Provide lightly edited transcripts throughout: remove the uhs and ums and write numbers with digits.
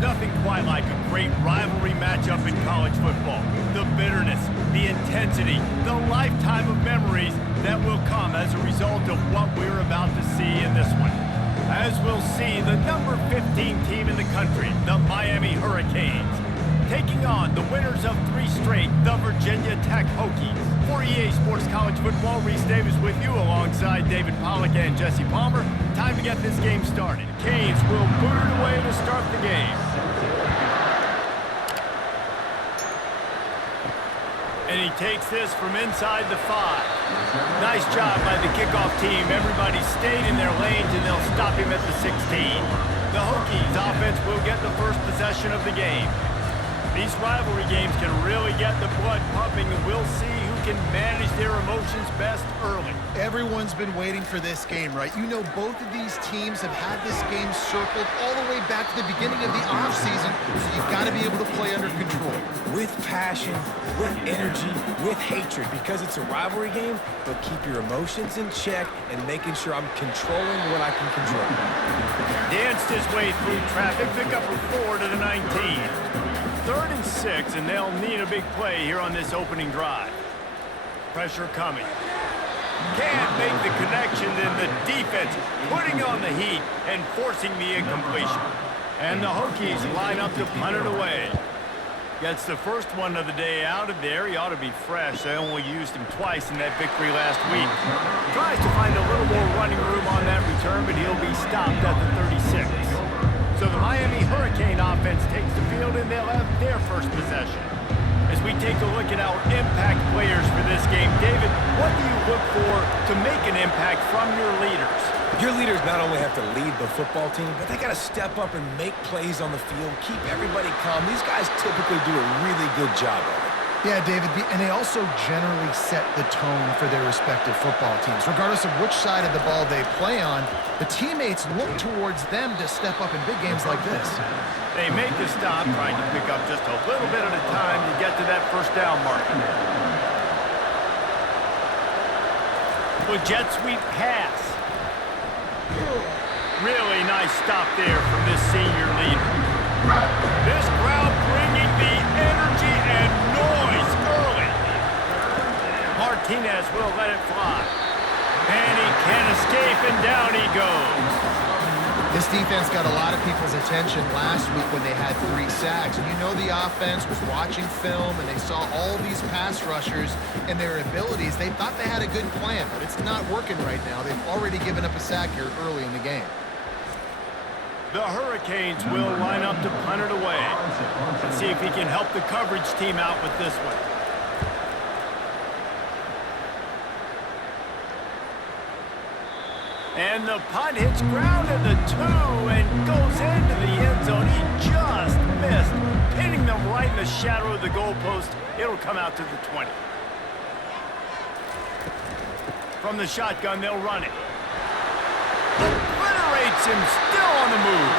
nothing quite like a great rivalry matchup in college football. The bitterness, the intensity, the lifetime of memories that will come as a result of what we're about to see in this one. As we'll see, the number 15 team in the country, the Miami Hurricanes, taking on the winners of 3 straight, the Virginia Tech Hokies. For EA Sports College Football, Reese Davis with you alongside David Pollack and Jesse Palmer. Time to get this game started. Canes will boot it away to start the game. And he takes this from inside the 5. Nice job by the kickoff team. Everybody stayed in their lanes, and they'll stop him at the 16. The Hokies offense will get the first possession of the game. These rivalry games can really get the blood pumping, and we'll see who can manage their emotions best early. Everyone's been waiting for this game, right? You know, both of these teams have had this game circled all the way back to the beginning of the offseason, so you've got to be able to play under control. With passion, with energy, with hatred, because it's a rivalry game, but keep your emotions in check and making sure I'm controlling what I can control. Danced his way through traffic, pick up a 4 to the 19. 3rd and 6, and they'll need a big play here on this opening drive. Pressure coming. Can't make the connection, then the defense putting on the heat and forcing the incompletion. And the Hokies line up to punt it away. Gets the first one of the day out of there. He ought to be fresh. They only used him twice in that victory last week. Tries to find a little more running room on that return, but he'll be stopped at the 36. So the Miami Hurricane offense takes the field, and they'll have their first possession. As we take a look at our impact players for this game, David, what do you look for to make an impact from your leaders? Your leaders not only have to lead the football team, but they got to step up and make plays on the field, keep everybody calm. These guys typically do a really good job of it. Yeah, David, and they also generally set the tone for their respective football teams. Regardless of which side of the ball they play on, the teammates look towards them to step up in big games like this. They make the stop, trying to pick up just a little bit at a time to get to that first down mark. With jet sweep pass. Really nice stop there from this senior leader. This crowd bringing the energy and noise early. Martinez will let it fly. And he can't escape, and down he goes. This defense got a lot of people's attention last week when they had 3 sacks. And you know the offense was watching film, and they saw all these pass rushers and their abilities. They thought they had a good plan, but it's not working right now. They've already given up a sack here early in the game. The Hurricanes will line up to punt it away. Let's see if he can help the coverage team out with this one. And the punt hits ground at the 2 and goes into the end zone. He just missed, pinning them right in the shadow of the goalpost. It'll come out to the 20. From the shotgun, they'll run it. Obliterates him, still on the move.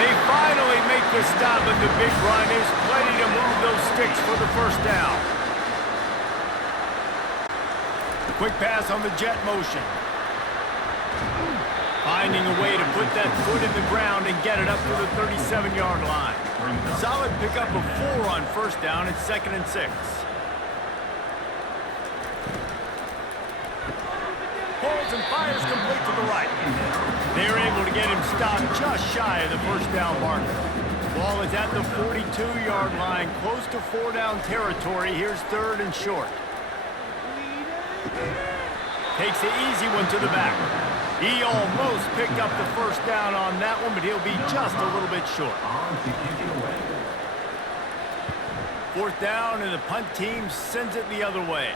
They finally make the stop, but the big run is plenty to move those sticks for the first down. Quick pass on the jet motion. Finding a way to put that foot in the ground and get it up to the 37-yard line. Solid pickup of 4 on first down. It's 2nd and 6. Pulls and fires complete to the right. They're able to get him stopped just shy of the first down marker. Ball is at the 42-yard line, close to 4-down territory. Here's 3rd and short. Takes the easy one to the back. He almost picked up the first down on that one, but he'll be just a little bit short. 4th down, and the punt team sends it the other way.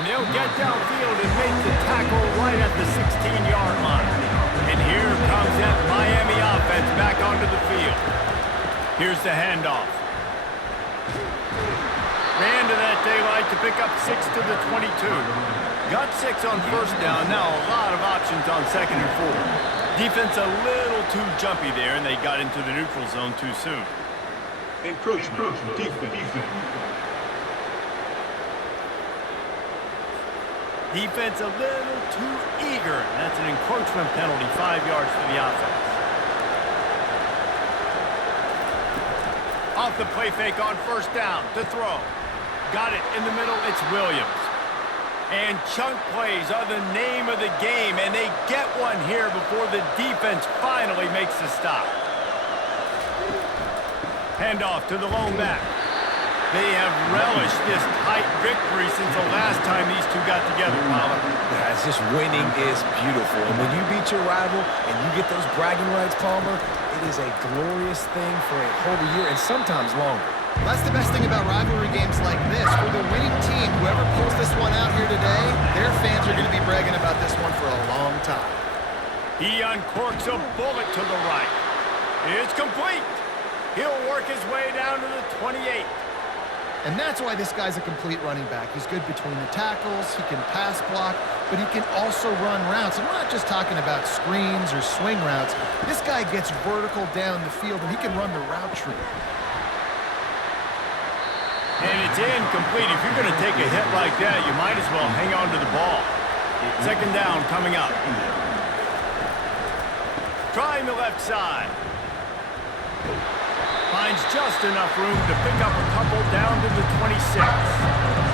And they'll get downfield and make the tackle right at the 16-yard line. And here comes that Miami offense back onto the field. Here's the handoff. Ran to that daylight to pick up 6 to the 22. Got 6 on first down. Now a lot of options on 2nd and 4. Defense a little too jumpy there, and they got into the neutral zone too soon. Encroachment. Defense. Defense a little too eager. That's an encroachment penalty, 5 yards for the offense. Off the play fake on first down to throw. Got it in the middle. It's Williams. And chunk plays are the name of the game, and they get one here before the defense finally makes the stop. Handoff to the lone back. They have relished this tight victory since the last time these two got together, Pollard. Yeah, it's just winning is beautiful. And when you beat your rival and you get those bragging rights, Palmer, it is a glorious thing for a whole year and sometimes longer. That's the best thing about rivalry games like this. For the winning team, whoever pulls this one out here today, their fans are going to be bragging about this one for a long time. He uncorks a bullet to the right. It's complete. He'll work his way down to the 28. And that's why this guy's a complete running back. He's good between the tackles, he can pass block, but he can also run routes. And we're not just talking about screens or swing routes. This guy gets vertical down the field, and he can run the route tree. And it's incomplete. If you're going to take a hit like that, you might as well hang on to the ball. Second down coming up. Trying the left side. Finds just enough room to pick up a couple down to the 26.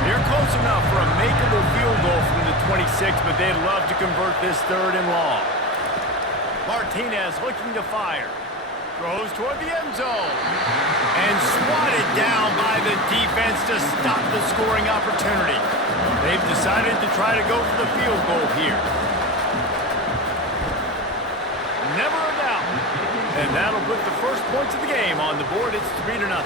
They're close enough for a makeable field goal from the 26, but they'd love to convert this third and long. Martinez looking to fire. Throws toward the end zone. And swatted down by the defense to stop the scoring opportunity. They've decided to try to go for the field goal here. Never a doubt. And that'll put the first points of the game on the board. It's 3-0.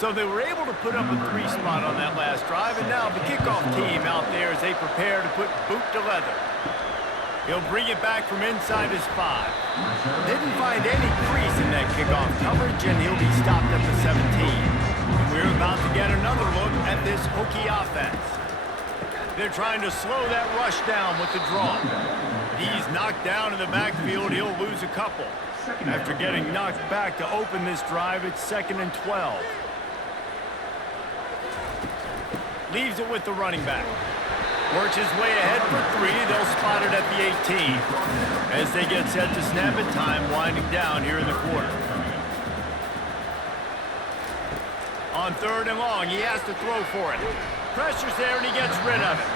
So they were able to put up a 3 spot on that last drive, and now the kickoff team out there as they prepare to put boot to leather. He'll bring it back from inside his 5. Didn't find any crease in that kickoff coverage, and he'll be stopped at the 17. And we're about to get another look at this Hokie offense. They're trying to slow that rush down with the draw. He's knocked down in the backfield. He'll lose a couple. After getting knocked back to open this drive, it's 2nd and 12. Leaves it with the running back. Works his way ahead for 3. They'll spot it at the 18. As they get set to snap it, time winding down here in the quarter. On 3rd and long, he has to throw for it. Pressure's there, and he gets rid of it.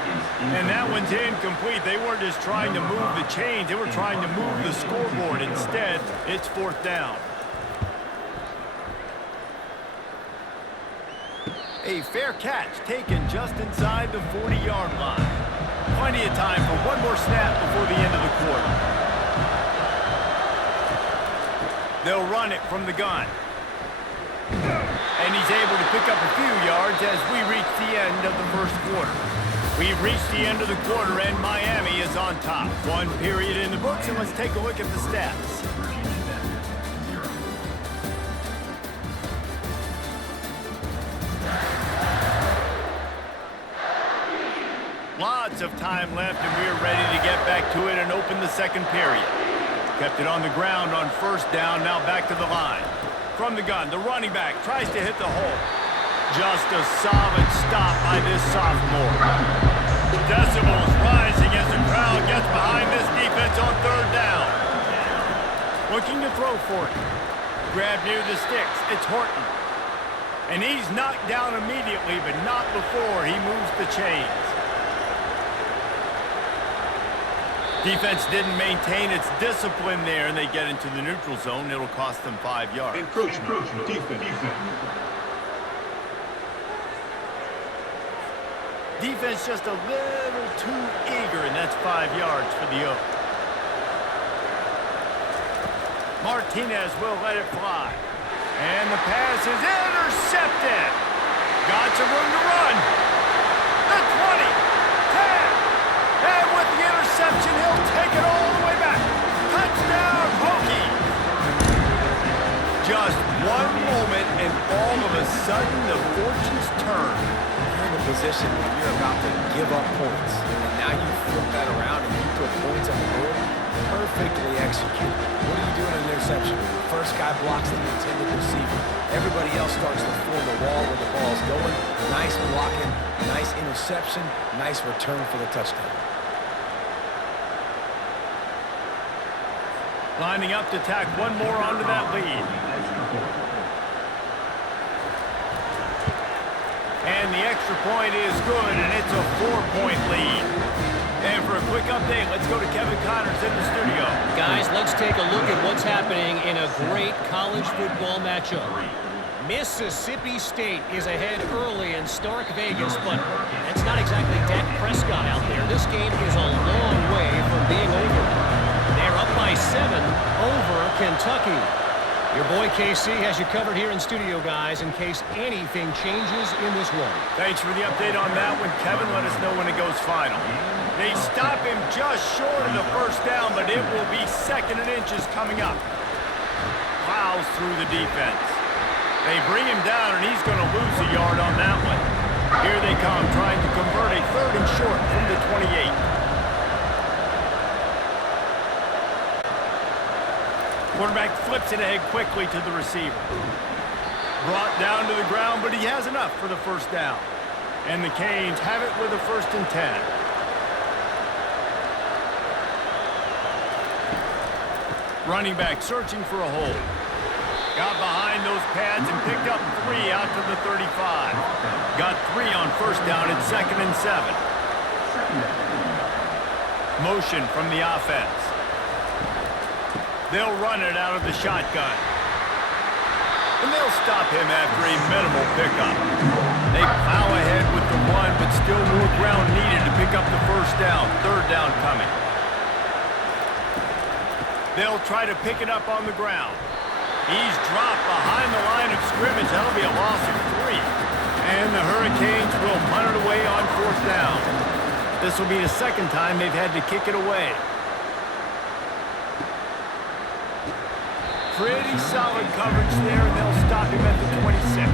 And that one's incomplete. They weren't just trying to move the chains. They were trying to move the scoreboard. Instead, it's 4th down. A fair catch taken just inside the 40-yard line. Plenty of time for one more snap before the end of the quarter. They'll run it from the gun. And he's able to pick up a few yards as we reach the end of the first quarter. We've reached the end of the quarter, and Miami is on top. 1 period in the books, and let's take a look at the stats. Lots of time left, and we're ready to get back to it and open the second period. Kept it on the ground on first down, now back to the line. From the gun, the running back tries to hit the hole. Just a solid stop by this sophomore. Decibels rising as the crowd gets behind this defense on 3rd down. Looking to throw for it. Grab near the sticks. It's Horton. And he's knocked down immediately, but not before he moves the chains. Defense didn't maintain its discipline there, and they get into the neutral zone. It'll cost them 5 yards. Encroachment. Defense. Defense just a little too eager, and that's 5 yards for the Oak. Martinez will let it fly. And the pass is intercepted. Got some room to run. The 20, 10. And with the interception, he'll take it all the way back. Touchdown, Hokies. Just one moment, and all of a sudden, the fortunes turn. The position where you're about to give up points. And now you flip that around and you put points on the board. Perfectly executed. What are you doing in an interception? First guy blocks the intended receiver. Everybody else starts to form a wall where the ball's going. Nice blocking, nice interception, nice return for the touchdown. Lining up to tack one more onto that lead. And the extra point is good, and it's a 4-point lead. And for a quick update, let's go to Kevin Connors in the studio. Guys, let's take a look at what's happening in a great college football matchup. Mississippi State is ahead early in Stark Vegas, but that's not exactly Dak Prescott out there. This game is a long way from being over. They're up by 7 over Kentucky. Your boy KC has you covered here in studio, guys, in case anything changes in this one. Thanks for the update on that one, Kevin. Let us know when it goes final. They stop him just short of the first down, but it will be 2nd and inches coming up. Plows through the defense. They bring him down, and he's going to lose a yard on that one. Here they come, trying to convert a 3rd and short from the 28. Quarterback flips it ahead quickly to the receiver. Brought down to the ground, but he has enough for the first down. And the Canes have it with a 1st and 10. Running back searching for a hole. Got behind those pads and picked up 3 out to the 35. Got 3 on first down at 2nd and 7. Motion from the offense. They'll run it out of the shotgun. And they'll stop him after a minimal pickup. They plow ahead with the run, but still more ground needed to pick up the first down. 3rd down coming. They'll try to pick it up on the ground. He's dropped behind the line of scrimmage. That'll be a loss of 3. And the Hurricanes will punt it away on 4th down. This will be the 2nd time they've had to kick it away. Pretty solid coverage there, and they'll stop him at the 26.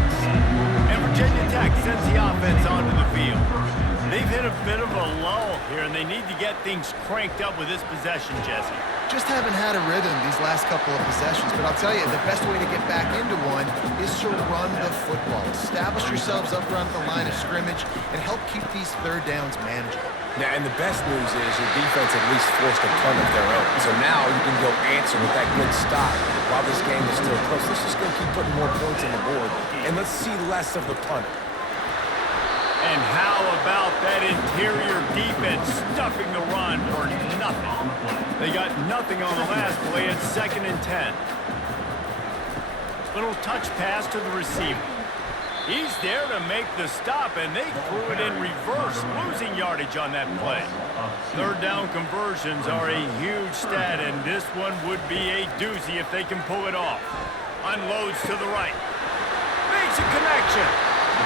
And Virginia Tech sends the offense onto the field. They've hit a bit of a lull here, and they need to get things cranked up with this possession, Jesse. Just haven't had a rhythm these last couple of possessions, but I'll tell you, the best way to get back into one is to run the football. Establish yourselves up around the line of scrimmage and help keep these 3rd downs manageable. Yeah, and the best news is your defense at least forced a punt of their own. So now you can go answer with that good stop while this game is still close. Let's just go keep putting more points on the board, and let's see less of the punter. And how about that interior defense stuffing the run for nothing? They got nothing on the last play at 2nd and 10. Little touch pass to the receiver. He's there to make the stop, and they threw it in reverse, losing yardage on that play. 3rd down conversions are a huge stat, and this one would be a doozy if they can pull it off. Unloads to the right. Makes a connection.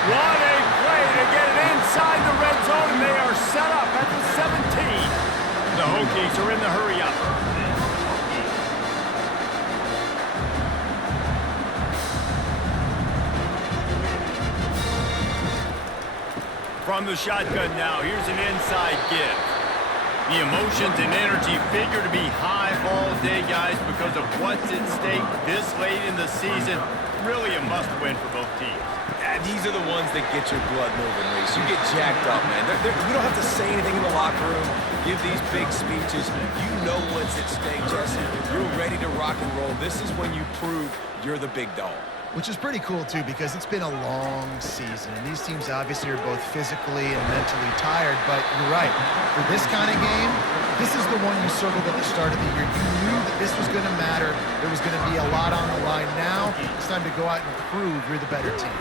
What a play to get it inside the red zone, and they are set up at the 17. The Hokies are in the hurry-up. From the shotgun now, here's an inside give. The emotions and energy figure to be high all day, guys, because of what's at stake this late in the season. Really a must-win for both teams. And these are the ones that get your blood moving, Reese. You get jacked up, man. You don't have to say anything in the locker room, give these big speeches. You know what's at stake, Jesse. You're ready to rock and roll. This is when you prove you're the big dog. Which is pretty cool, too, because it's been a long season. And these teams obviously are both physically and mentally tired. But you're right. For this kind of game, this is the one you circled at the start of the year. You knew that this was going to matter. There was going to be a lot on the line. Now it's time to go out and prove you're the better team.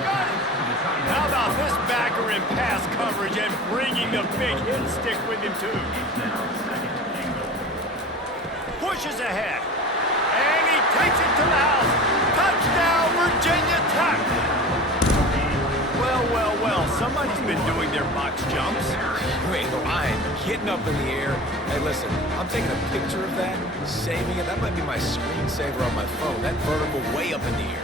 How about this backer in pass coverage and bringing the big hit stick with him, too? Pushes ahead. And he takes it to the house. Touchdown, Virginia Tech! Well, well, well, somebody's been doing their box jumps. Wait, Ryan, getting up in the air. Hey, listen, I'm taking a picture of that, saving it. That might be my screensaver on my phone. That vertical way up in the air.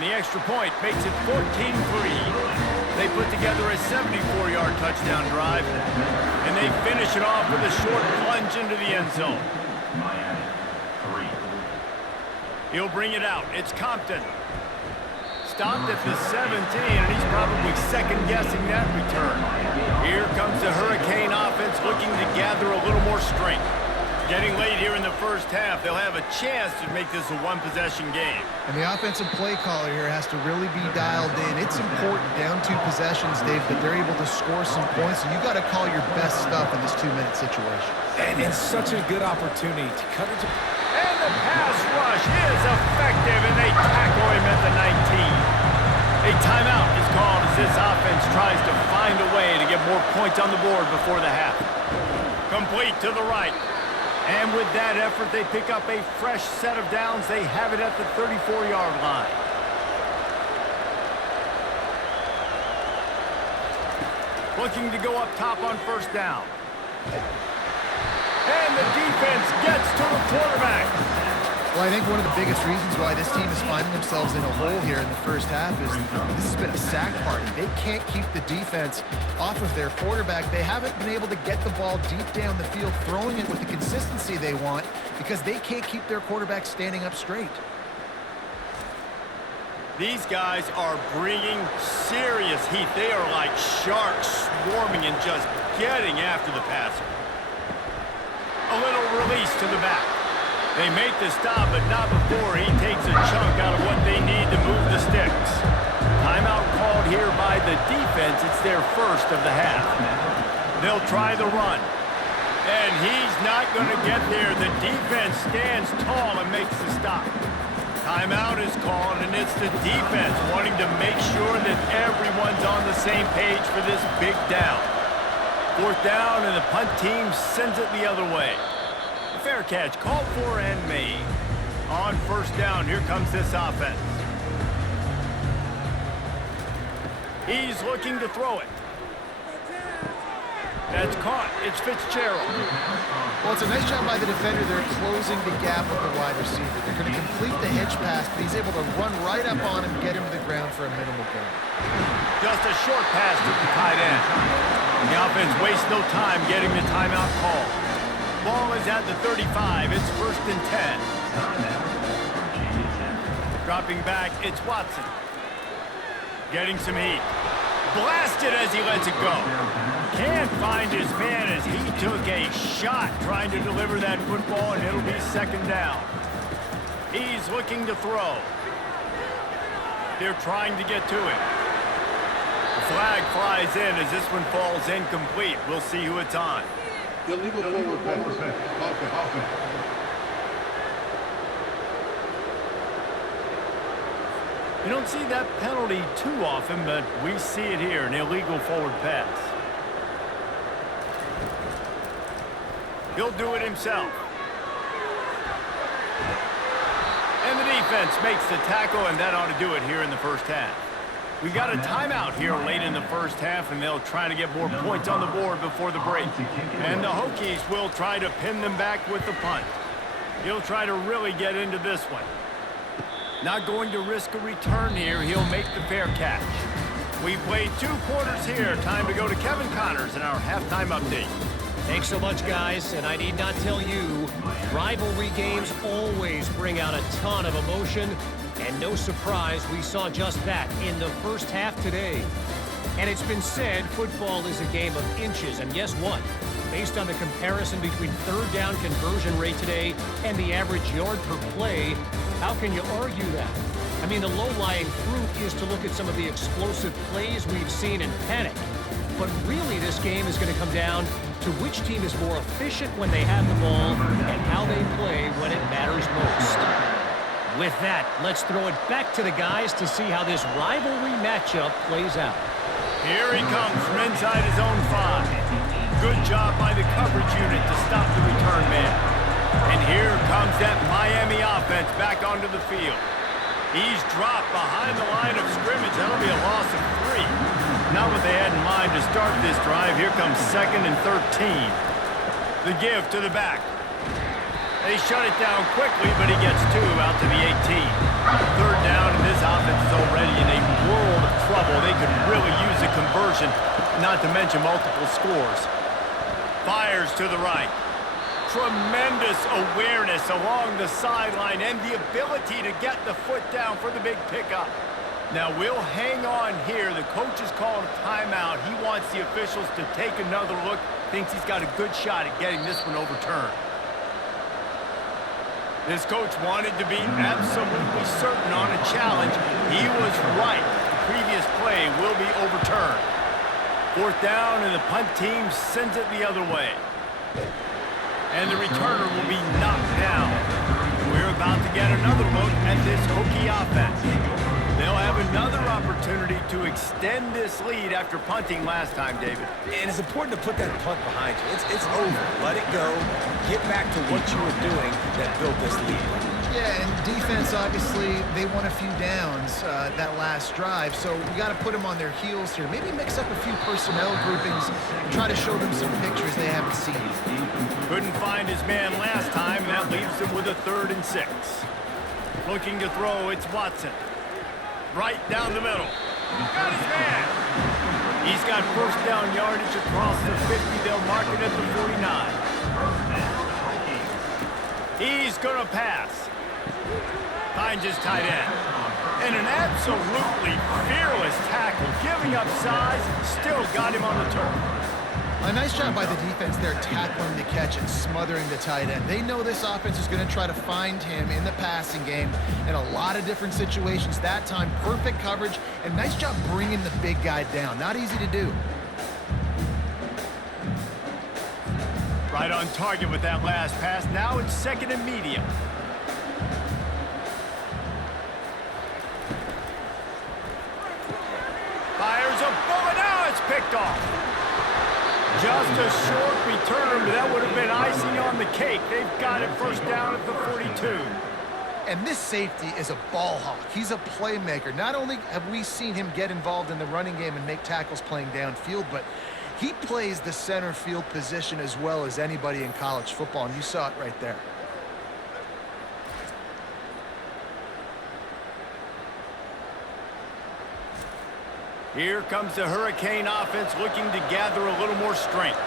and the extra point makes it 14-3. They put together a 74-yard touchdown drive, and they finish it off with a short plunge into the end zone. He'll bring it out. It's Compton. Stopped at the 17, and he's probably second-guessing that return. Here comes the Hurricane offense looking to gather a little more strength. Getting late here in the first half, they'll have a chance to make this a one-possession game. And the offensive play caller here has to really be dialed in. It's important down 2 possessions, Dave, that they're able to score some points. So you got to call your best stuff in this 2-minute situation. And it's such a good opportunity to cut it. And the pass rush is effective, and they tackle him at the 19. A timeout is called as this offense tries to find a way to get more points on the board before the half. Complete to the right. And with that effort, they pick up a fresh set of downs. They have it at the 34-yard line. Looking to go up top on first down. And the defense gets to the quarterback. Well, I think one of the biggest reasons why this team is finding themselves in a hole here in the first half is this has been a sack party. They can't keep the defense off of their quarterback. They haven't been able to get the ball deep down the field, throwing it with the consistency they want because they can't keep their quarterback standing up straight. These guys are bringing serious heat. They are like sharks swarming and just getting after the passer. A little release to the back. They make the stop, but not before he takes a chunk out of what they need to move the sticks. Timeout called here by the defense. It's their first of the half. They'll try the run. And he's not going to get there. The defense stands tall and makes the stop. Timeout is called, and it's the defense wanting to make sure that everyone's on the same page for this big down. Fourth down, and the punt team sends it the other way. Fair catch, called for and made. On first down, here comes this offense. He's looking to throw it. That's caught. It's Fitzgerald. Well, it's a nice job by the defender. They're closing the gap with the wide receiver. They're going to complete the hitch pass, but he's able to run right up on him, get him to the ground for a minimal gain. Just a short pass to the tight end. The offense wastes no time getting the timeout call. Ball is at the 35. It's 1st and 10. Dropping back, it's Watson. Getting some heat. Blasted as he lets it go. Can't find his man as he took a shot trying to deliver that football, and it'll be second down. He's looking to throw. They're trying to get to him. The flag flies in as this one falls incomplete. We'll see who it's on. Illegal forward pass. Offense. You don't see that penalty too often, but we see it here, an illegal forward pass. He'll do it himself. And the defense makes the tackle, and that ought to do it here in the first half. We've got a timeout here late in the first half, and they'll try to get more points on the board before the break. And the Hokies will try to pin them back with the punt. He'll try to really get into this one. Not going to risk a return here. He'll make the fair catch. We played 2 quarters here. Time to go to Kevin Connors in our halftime update. Thanks so much, guys. And I need not tell you, rivalry games always bring out a ton of emotion. And no surprise, we saw just that in the first half today. And it's been said football is a game of inches. And guess what? Based on the comparison between third down conversion rate today and the average yard per play, how can you argue that? I mean, the low-lying fruit is to look at some of the explosive plays we've seen in panic. But really, this game is going to come down to which team is more efficient when they have the ball and how they play when it matters most. With that, let's throw it back to the guys to see how this rivalry matchup plays out. Here he comes from inside his own 5. Good job by the coverage unit to stop the return man. And here comes that Miami offense back onto the field. He's dropped behind the line of scrimmage. That'll be a loss of 3. Not what they had in mind to start this drive. Here comes 2nd and 13. The give to the back. They shut it down quickly, but he gets 2 out to the 18. Third down, and this offense is already in a world of trouble. They could really use a conversion, not to mention multiple scores. Fires to the right. Tremendous awareness along the sideline and the ability to get the foot down for the big pickup. Now, we'll hang on here. The coach is calling a timeout. He wants the officials to take another look. Thinks he's got a good shot at getting this one overturned. This coach wanted to be absolutely certain on a challenge. He was right. The previous play will be overturned. Fourth down, and the punt team sends it the other way. And the returner will be knocked down. We're about to get another look at this Hokie offense. They'll have another opportunity to extend this lead after punting last time, David. And it's important to put that punt behind you. It's over. Let it go. Get back to what you were doing that built this lead. Yeah, and defense, obviously, they won a few downs that last drive, so we got to put them on their heels here. Maybe mix up a few personnel groupings and try to show them some pictures they haven't seen. Couldn't find his man last time, and that leaves him with a 3rd and 6. Looking to throw, it's Watson. Right down the middle. Got his man. He's got first down yardage across the 50. They'll mark it at the 49. He's going to pass. Finds his tight end. And an absolutely fearless tackle. Giving up size, still got him on the turf. A nice job by the defense there tackling the catch and smothering the tight end. They know this offense is going to try to find him in the passing game in a lot of different situations. That time, perfect coverage, and nice job bringing the big guy down. Not easy to do. Right on target with that last pass. Now it's 2nd and medium. Fires a bullet. Now it's picked off. Just a short return, but that would have been icing on the cake. They've got it first down at the 42. And this safety is a ball hawk. He's a playmaker. Not only have we seen him get involved in the running game and make tackles playing downfield, but he plays the center field position as well as anybody in college football, and you saw it right there. Here comes the Hurricane offense looking to gather a little more strength.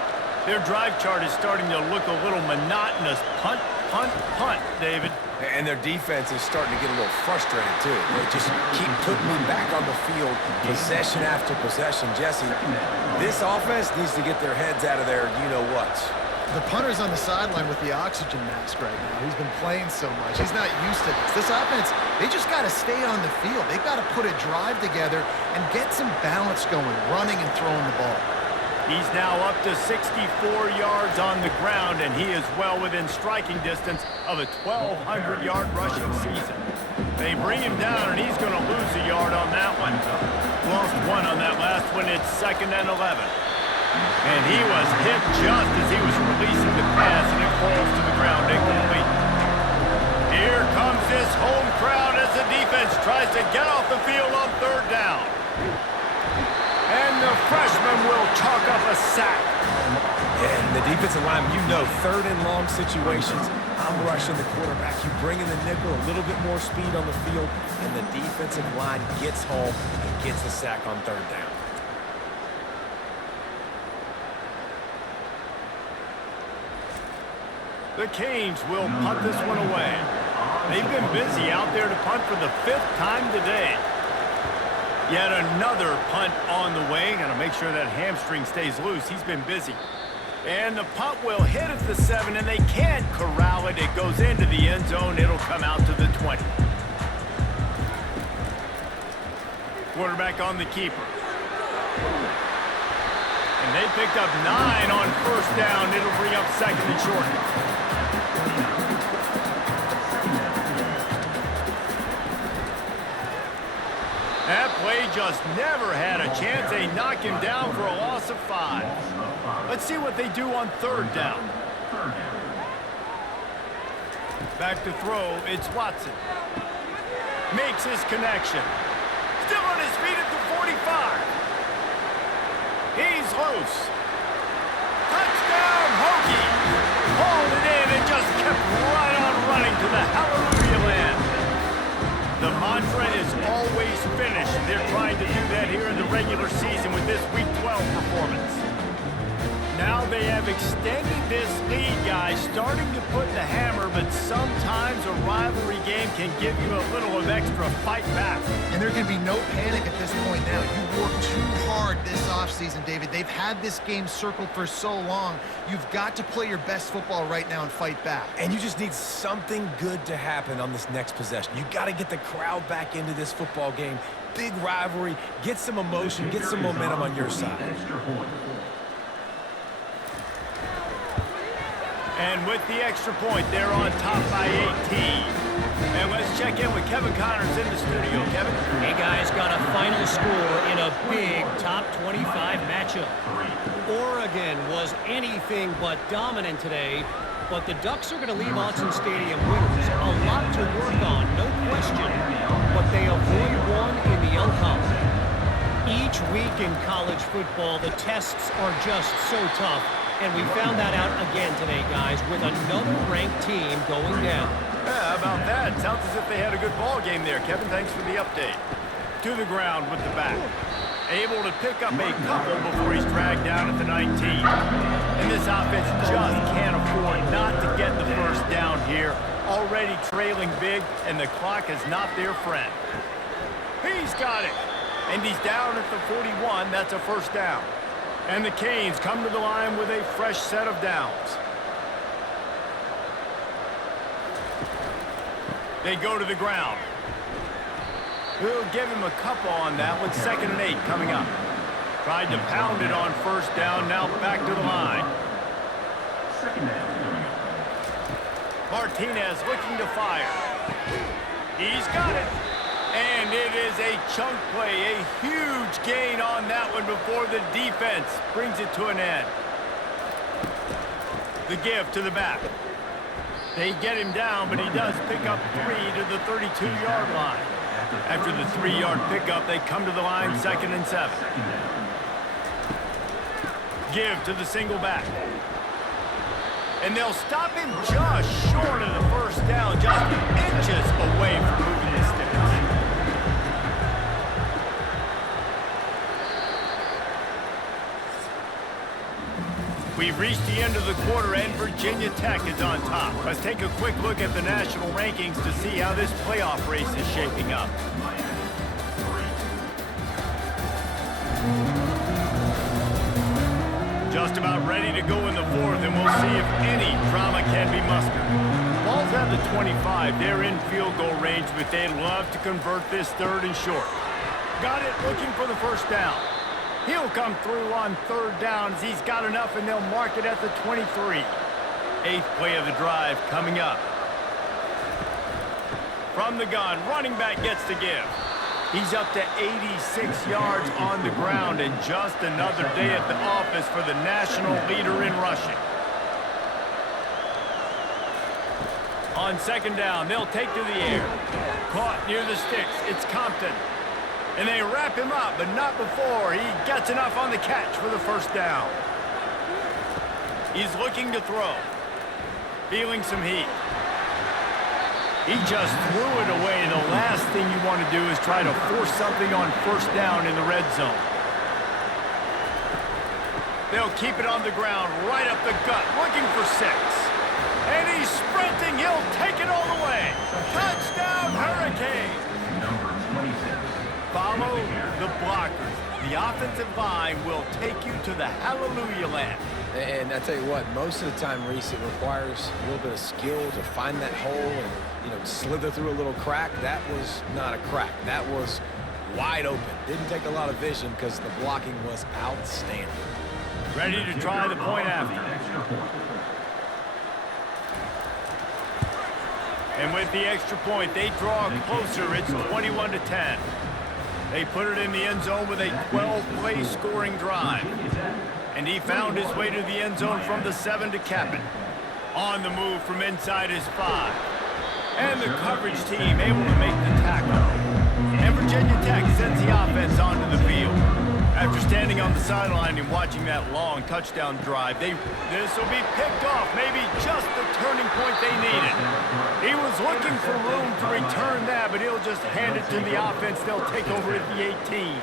Their drive chart is starting to look a little monotonous. Punt, punt, punt, David. And their defense is starting to get a little frustrated, too. They just keep putting me back on the field, possession after possession. Jesse, this offense needs to get their heads out of their you-know-whats. The punter's on the sideline with the oxygen mask right now. He's been playing so much. He's not used to this. This offense, they just got to stay on the field. They've got to put a drive together and get some balance going, running and throwing the ball. He's now up to 64 yards on the ground, and he is well within striking distance of a 1,200-yard rushing season. They bring him down, and he's going to lose a yard on that one. Lost 1 on that last one. It's 2nd and 11. And he was hit just as he was releasing the pass, and it falls to the ground incomplete. Here comes this home crowd as the defense tries to get off the field on 3rd down. And the freshman will chalk up a sack. And the defensive line, you know, 3rd and long situations, I'm rushing the quarterback. You bring in the nickel, a little bit more speed on the field, and the defensive line gets home and gets the sack on 3rd down. The Canes will punt this one away. They've been busy out there to punt for the 5th time today. Yet another punt on the way. Got to make sure that hamstring stays loose. He's been busy. And the punt will hit at the 7, and they can't corral it. It goes into the end zone. It'll come out to the 20. Quarterback on the keeper. And they picked up 9 on 1st down. It'll bring up 2nd and short. That play just never had a chance. They knock him down for a loss of 5. Let's see what they do on 3rd down. Back to throw, it's Watson. Makes his connection. Still on his feet at the 45. He's loose. Touchdown, Hokie. Hauled it in and just kept right mantra is always finish. They're trying to do that here in the regular season with this Week 12 performance. Now they have extended this lead, guys, starting to put the hammer, but sometimes a rivalry game can give you a little of extra fight back. And there can be no panic at this point now. You worked too hard this offseason, David. They've had this game circled for so long. You've got to play your best football right now and fight back. And you just need something good to happen on this next possession. You got to get the crowd back into this football game. Big rivalry, get some emotion, get some momentum on your side. And with the extra point, they're on top by 18. And let's check in with Kevin Connors in the studio. Kevin? Hey, guys, got a final score in a big top 25 matchup. Oregon was anything but dominant today, but the Ducks are going to leave Autzen Stadium winners. A lot to work on, no question, but they avoid one in the outcome. Each week in college football, the tests are just so tough. And we found that out again today, guys, with another ranked team going down. Yeah, how about that? Sounds as if they had a good ball game there. Kevin, thanks for the update. To the ground with the back. Able to pick up a couple before he's dragged down at the 19. And this offense just can't afford not to get the first down here. Already trailing big, and the clock is not their friend. He's got it. And he's down at the 41. That's a first down. And the Canes come to the line with a fresh set of downs. They go to the ground. We'll give him a couple on that one. 2nd and 8 coming up. Tried to pound it on first down. Now back to the line. Martinez looking to fire. He's got it. And it is a chunk play, a huge gain on that one before the defense brings it to an end. The give to the back. They get him down, but he does pick up 3 to the 32-yard line. After the 3-yard pickup, they come to the line 2nd and 7. Give to the single back. And they'll stop him just short of the first down, just inches away from moving the sticks. We've reached the end of the quarter, and Virginia Tech is on top. Let's take a quick look at the national rankings to see how this playoff race is shaping up. Just about ready to go in the 4th, and we'll see if any drama can be mustered. Ball's at the 25. They're in field goal range, but they'd love to convert this 3rd and short. Got it, looking for the first down. He'll come through on 3rd down as he's got enough, and they'll mark it at the 23. 8th play of the drive coming up. From the gun, running back gets the give. He's up to 86 yards on the ground, and just another day at the office for the national leader in rushing. On 2nd down, they'll take to the air. Caught near the sticks. It's Compton. And they wrap him up, but not before he gets enough on the catch for the first down. He's looking to throw. Feeling some heat. He just threw it away. The last thing you want to do is try to force something on first down in the red zone. They'll keep it on the ground, right up the gut, looking for 6. And he's sprinting. He'll take it all the way. Touchdown, Hurricanes. Follow the blockers. The offensive line will take you to the hallelujah land. And I tell you what, most of the time, Reese, it requires a little bit of skill to find that hole and, slither through a little crack. That was not a crack. That was wide open. Didn't take a lot of vision because the blocking was outstanding. Ready to try the point after. And with the extra point, they draw closer. It's 21-10. They put it in the end zone with a 12-play scoring drive. And he found his way to the end zone from the 7 to cap it. On the move from inside his 5. And the coverage team able to make the tackle. And Virginia Tech sends the offense onto the field. After After standing on the sideline and watching that long touchdown drive, this will be picked off, maybe just the turning point they needed. He was looking for room to return that, but he'll just hand it to the offense. They'll take over at the 18.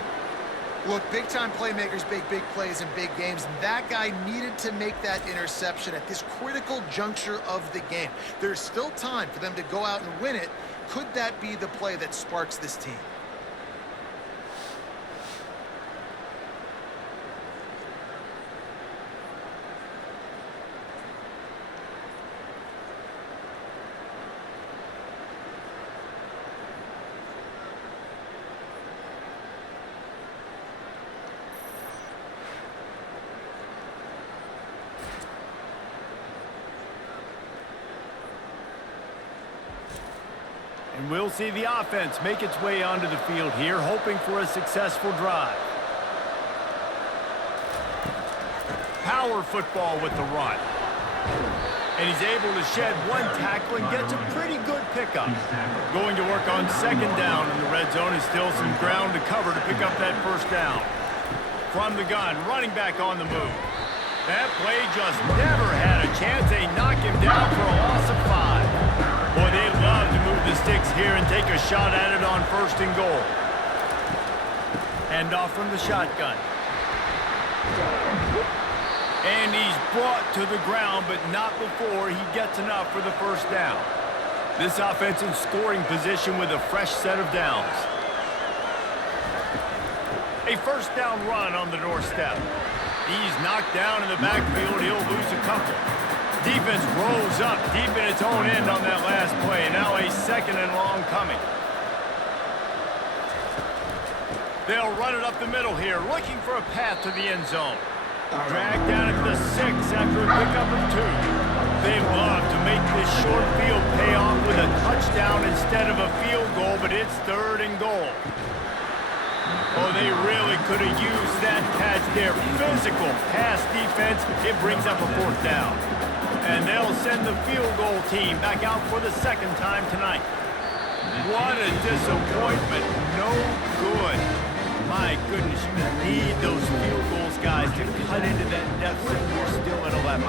Look, big-time playmakers make big plays in big games, and that guy needed to make that interception at this critical juncture of the game. There's still time for them to go out and win it. Could that be the play that sparks this team? And we'll see the offense make its way onto the field here, hoping for a successful drive. Power football with the run. And he's able to shed one tackle and gets a pretty good pickup. Going to work on second down in the red zone is still some ground to cover to pick up that first down. From the gun, running back on the move. That play just never had a chance. They knock him down for a loss of 5. Boy, they'd love to move the sticks here and take a shot at it on 1st and goal. Hand off from the shotgun. And he's brought to the ground, but not before he gets enough for the first down. This offense in scoring position with a fresh set of downs. A first down run on the doorstep. He's knocked down in the backfield. He'll lose a couple. Defense rolls up deep in its own end on that last play. Now a 2nd and long coming. They'll run it up the middle here, looking for a path to the end zone. Dragged down at the 6 after a pickup of 2. They love to make this short field pay off with a touchdown instead of a field goal, but it's 3rd and goal. Oh, they really could have used that catch there. Physical pass defense. It brings up a 4th down. And they'll send the field goal team back out for the 2nd time tonight. What a disappointment. No good. My goodness, you need those field goals, guys, to cut into that deficit. We're still at 11.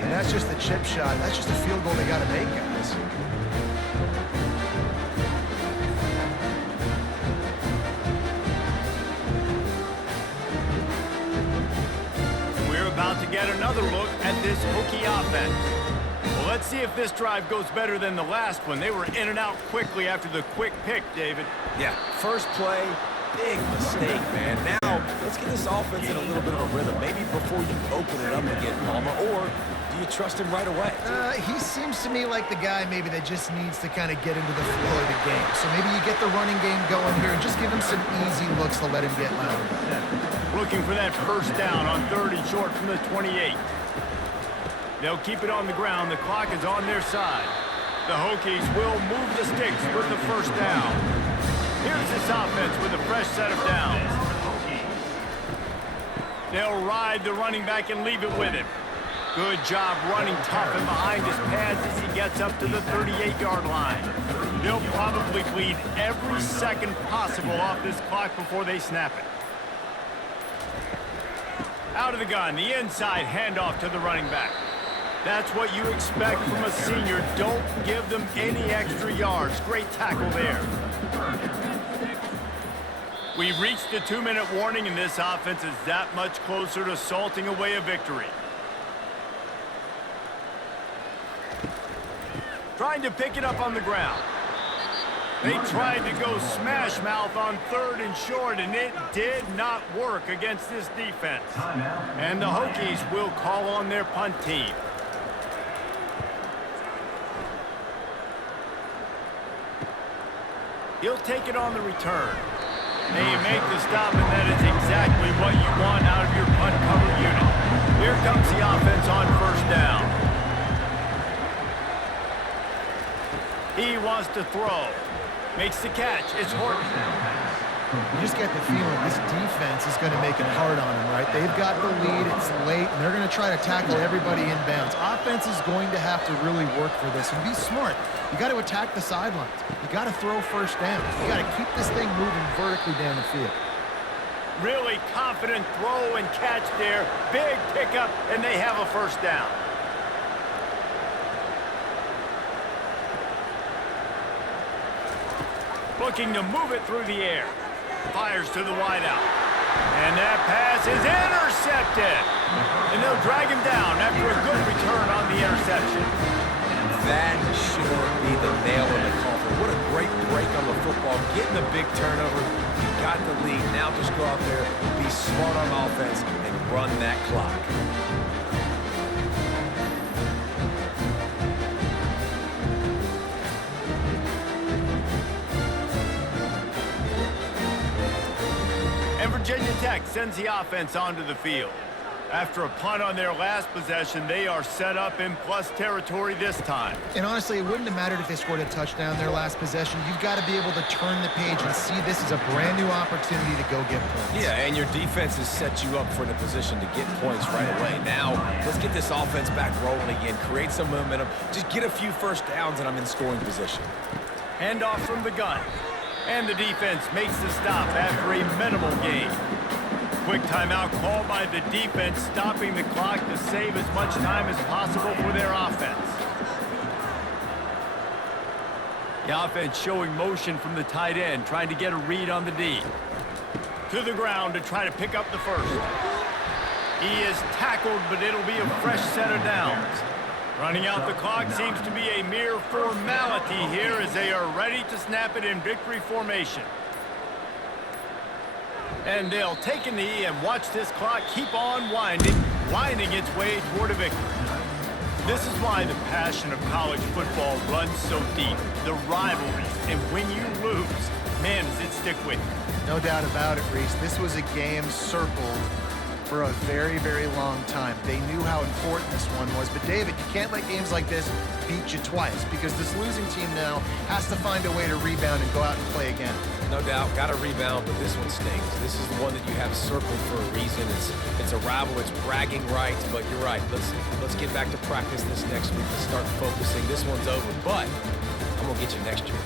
And that's just the chip shot. That's just a field goal they got to make, guys. About to get another look at this Hokie offense. Well, let's see if this drive goes better than the last one. They were in and out quickly after the quick pick, David. Yeah, first play, big mistake, man. Now, let's get this offense in a little bit of a rhythm. Maybe before you open it up again, Palmer, or do you trust him right away? He seems to me like the guy maybe that just needs to kind of get into the flow of the game. So maybe you get the running game going here and just give him some easy looks to let him get louder. Looking for that first down on 3rd and short from the 28. They'll keep it on the ground. The clock is on their side. The Hokies will move the sticks with the first down. Here's this offense with a fresh set of downs. They'll ride the running back and leave it with him. Good job running tough and behind his pads as he gets up to the 38-yard line. They'll probably bleed every second possible off this clock before they snap it. Out of the gun, the inside handoff to the running back. That's what you expect from a senior. Don't give them any extra yards. Great tackle there. We've reached the 2-minute warning, and this offense is that much closer to salting away a victory. Trying to pick it up on the ground. They tried to go smash mouth on 3rd and short, and it did not work against this defense. And the Hokies will call on their punt team. He'll take it on the return. They make the stop, and that is exactly what you want out of your punt cover unit. Here comes the offense on 1st down. He wants to throw. Makes the catch. It's Horton. You just get the feeling this defense is going to make it hard on them, right? They've got the lead. It's late, and they're going to try to tackle everybody inbounds. Offense is going to have to really work for this and be smart. You got to attack the sidelines. You got to throw first down. You got to keep this thing moving vertically down the field. Really confident throw and catch there. Big pickup, and they have a first down. Looking to move it through the air. Fires to the wideout. And that pass is intercepted. And they'll drag him down after a good return on the interception. That should be the nail in the coffin. What a great break on the football. Getting the big turnover. You got the lead. Now just go out there, be smart on offense, and run that clock. And Virginia Tech sends the offense onto the field. After a punt on their last possession, they are set up in plus territory this time. And honestly, it wouldn't have mattered if they scored a touchdown their last possession. You've got to be able to turn the page and see this is a brand new opportunity to go get points. Yeah, and your defense has set you up for the position to get points right away. Now, let's get this offense back rolling again, create some momentum, just get a few first downs, and I'm in scoring position. Handoff from the gun. And the defense makes the stop after a minimal gain. Quick timeout called by the defense, stopping the clock to save as much time as possible for their offense. The offense showing motion from the tight end, trying to get a read on the D. To the ground to try to pick up the first. He is tackled, but it'll be a fresh set of downs. Running out the clock seems to be a mere formality here as they are ready to snap it in victory formation. And they'll take a knee and watch this clock keep on winding its way toward a victory. This is why the passion of college football runs so deep. The rivalries, and when you lose, man, does it stick with you. No doubt about it, Reese. This was a game circled for a very, very long time. They knew how important this one was. But, David, you can't let games like this beat you twice because this losing team now has to find a way to rebound and go out and play again. No doubt, got to rebound, but this one stings. This is the one that you have circled for a reason. It's a rival, it's bragging rights, but you're right. Let's get back to practice this next week and start focusing. This one's over, but I'm going to get you next year.